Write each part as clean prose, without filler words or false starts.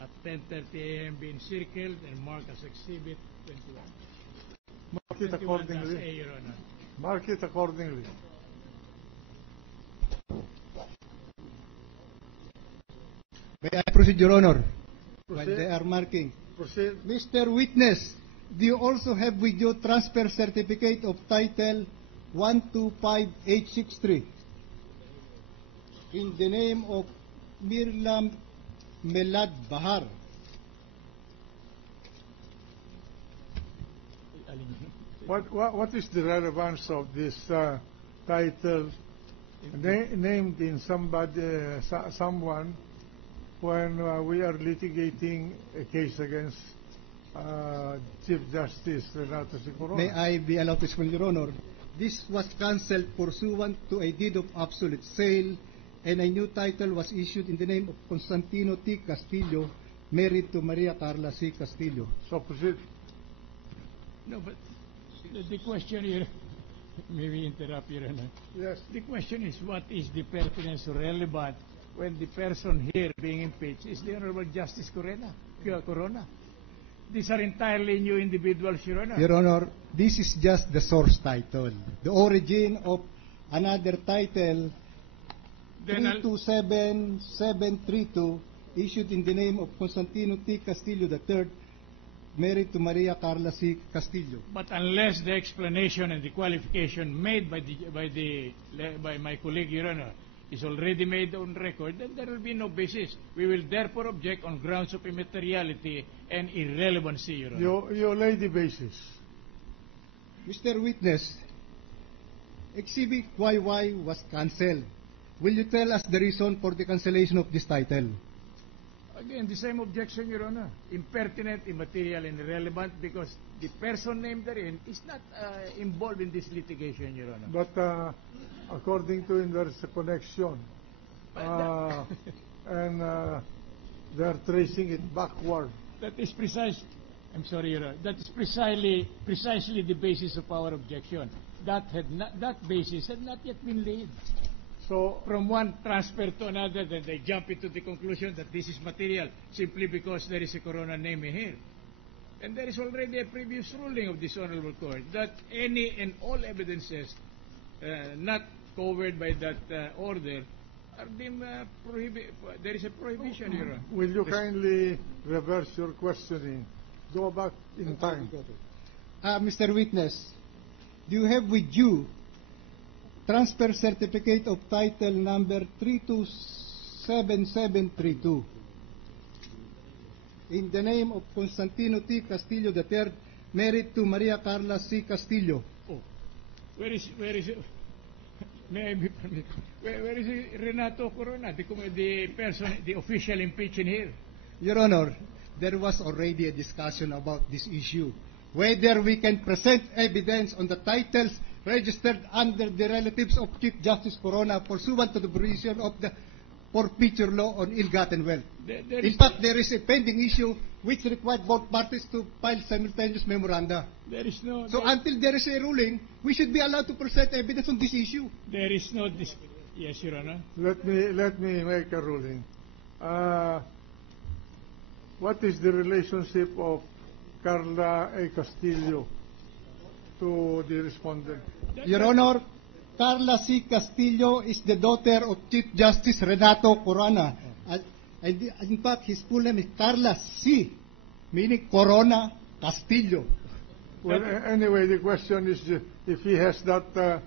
At 10:30 a.m. be encircled and marked as Exhibit 21. Mark it 21 accordingly. A, Your Honor. Mark it accordingly. May I proceed, Your Honor? While Proceed. they are marking. Proceed. Mr. Witness, do you also have with you transfer certificate of title 125863 in the name of Mirlam Melad Bahar? What is the relevance of this title named in someone when we are litigating a case against Chief Justice Renato Sicorona? May I be allowed to explain, Your Honor? This was cancelled pursuant to a deed of absolute sale, and a new title was issued in the name of Constantino T. Castillo, married to Maria Carla C. Castillo. So proceed. No, but the question here, maybe interrupt, Your Honor. Yes. The question is, what is the pertinence or relevant when the person here being impeached is the Honorable Justice Corona? These are entirely new individuals, Your Honor. Your Honor, this is just the source title. The origin of another title, 327732, issued in the name of Constantino T. Castillo III, married to Maria Carla C. Castillo. But unless the explanation and the qualification made by my colleague, Your Honor, is already made on record, then there will be no basis. We will therefore object on grounds of immateriality and irrelevancy, Your Honor. You lay the basis. Mr. Witness, Exhibit YY was cancelled. Will you tell us the reason for the cancellation of this title? Again, the same objection, Your Honor. Impertinent, immaterial, and irrelevant because the person named therein is not involved in this litigation, Your Honor. But according to him, there is a connection. And they're tracing it backward. That is precise. I'm sorry, Your Honor. That is precisely the basis of our objection. That basis had not yet been laid. So From one transfer to another, then they jump into the conclusion that this is material simply because there is a Corona name here. And there is already a previous ruling of this Honorable Court that any and all evidences not covered by that order are deemed prohibited. There is a prohibition, Your Honor. will you kindly reverse your questioning? Go back in time. Mr. Witness, do you have with you transfer certificate of title number 327732 in the name of Constantino T. Castillo III, married to Maria Carla C. Castillo? Oh, where is may I be permitted? Where is Renato Corona, the person, the official impeached in here? Your Honor, there was already a discussion about this issue, whether we can present evidence on the titles registered under the relatives of Chief Justice Corona pursuant to the provision of the forfeiture law on ill-gotten wealth. In fact, there is a pending issue which required both parties to file simultaneous memoranda. There is no. So until there is a ruling, we should be allowed to present evidence on this issue. There is no. Yes, Your Honor. Let me make a ruling. What is the relationship of Carla A. Castillo to the respondent? Your Honor, Carla C. Castillo is the daughter of Chief Justice Renato Corona. And in fact, his full name is Carla C., meaning Corona Castillo. Well, anyway, the question is if he has that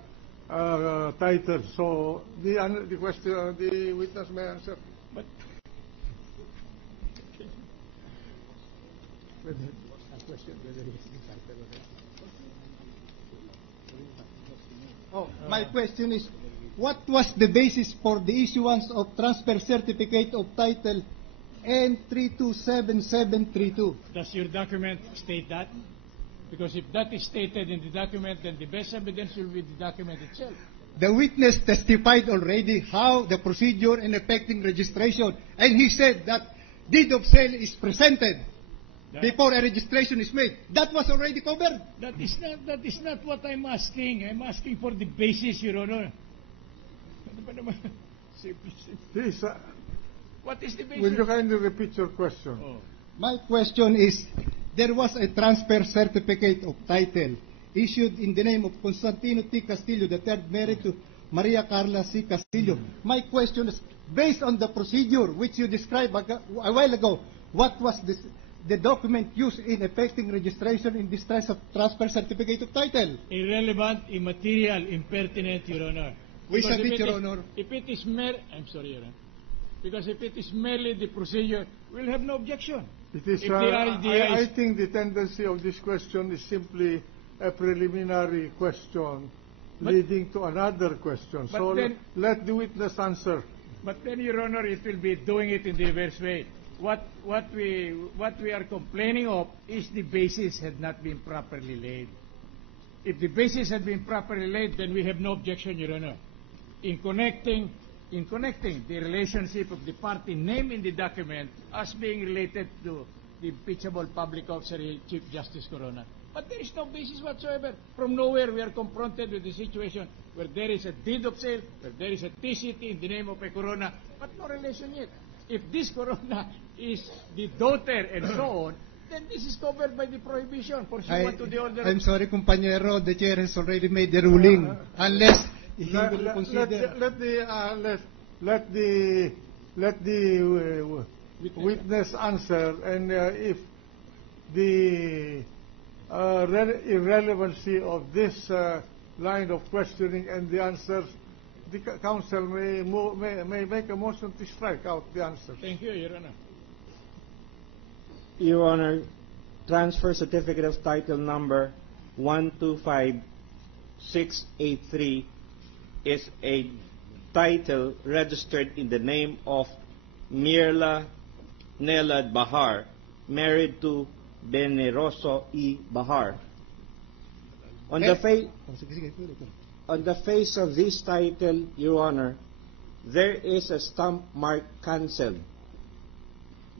title. So the question, the witness may answer. But my question is, what was the basis for the issuance of transfer certificate of title N327732? does your document state that? Because if that is stated in the document, then the best evidence will be the document itself. The witness testified already how the procedure in effecting registration, and he said that deed of sale is presented before a registration is made. That was already covered. That is not what I'm asking. I'm asking for the basis, Your Honor. Ano ba naman? Simple. Please, What is the basis? will you kindly repeat your question? Oh. My question is, there was a transfer certificate of title issued in the name of Constantino T. Castillo III, married to Maria Carla C. Castillo. My question is, based on the procedure which you described a while ago, what was the document used in effecting registration in this transfer certificate of title? Irrelevant, immaterial, impertinent, Your Honor. We Because submit, if it Your is- Honor. If it is I'm sorry, Your Honor. Because if it is merely the procedure, we'll have no objection. It is, If the RDI I is- think the tendency of this question is simply a preliminary question But- leading to another question. But So then- let the witness answer. But then, Your Honor, it will be doing it in the reverse way. What we are complaining of is the basis had not been properly laid. If the basis had been properly laid, then we have no objection, Your Honor, in connecting the relationship of the party named in the document as being related to the impeachable public officer, Chief Justice Corona. But there is no basis whatsoever. From nowhere, we are confronted with the situation where there is a deed of sale, where there is a TCT in the name of a Corona, but no relation yet. If this Corona is the daughter and so on, then this is covered by the prohibition pursuant to the order. I'm sorry, Compañero, the chair has already made the ruling. Unless he will consider. Let the witness answer, and if the irrelevancy of this line of questioning and the answers, the counsel may make a motion to strike out the answers. Thank you, Your Honor. Your Honor, transfer certificate of title number 125683 is a title registered in the name of Mirla Nelad Bahar, married to Beneroso E. Bahar. On the face of this title, Your Honor, there is a stamp mark cancelled.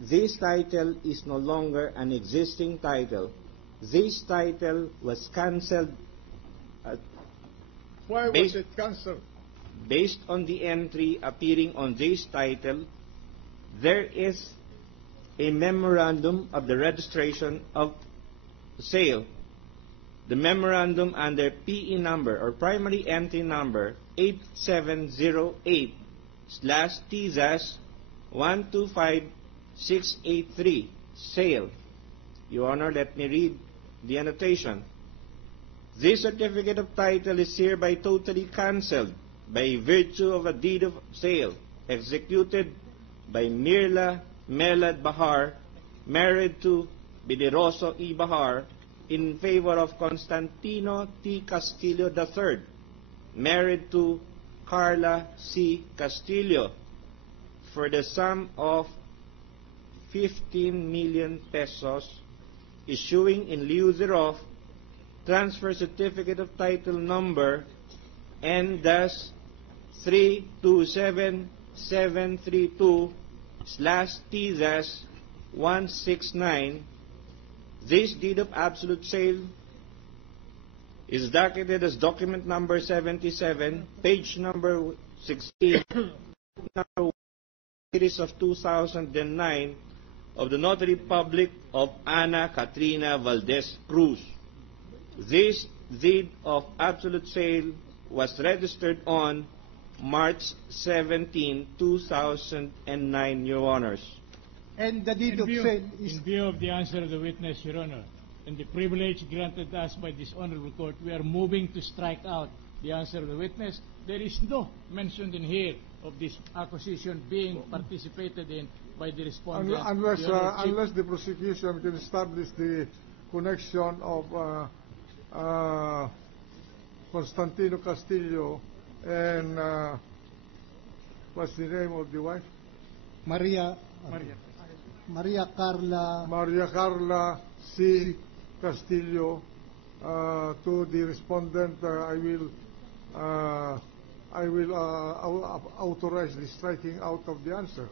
This title is no longer an existing title. This title was cancelled. Why was it cancelled? Based on the entry appearing on this title, there is a memorandum of the registration of sale. The memorandum under PE number or primary entry number 8708/TZAS125683 sale. Your Honor, let me read the annotation. This certificate of title is hereby totally cancelled by virtue of a deed of sale executed by Mirla Melad Bahar, married to Bideroso E. Bahar, in favor of Constantino T. Castillo III, married to Carla C. Castillo, for the sum of 15 million pesos, issuing in lieu thereof transfer certificate of title number N-327732/TZAS169. This deed of absolute sale is docketed as document number 77, page number 16, number 1, series of 2009 of the Notary Public of Ana Katrina Valdez Cruz. This deed of absolute sale was registered on March 17, 2009, Your Honors. And the deed of sale is... In view of the answer of the witness, Your Honor, and the privilege granted us by this honorable court, we are moving to strike out the answer of the witness. There is no mention in here of this acquisition being participated in by the respondent. Unless the prosecution can establish the connection of Constantino Castillo and what's the name of the wife? Maria Carla Maria Carla C. Castillo to the respondent. I will I will authorize the striking out of the answer.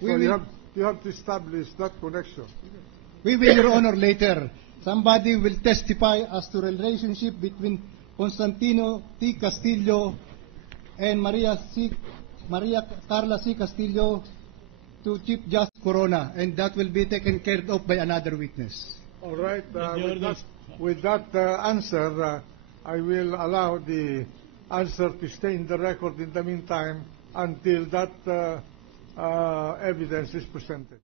So you have to establish that connection. We will, Your Honor, later. Somebody will testify as to relationship between Constantino T. Castillo and Maria Carla C. Castillo to Chief Justice Corona, and that will be taken care of by another witness. All right. With that answer, I will allow the answer to stay in the record in the meantime until that evidence is presented.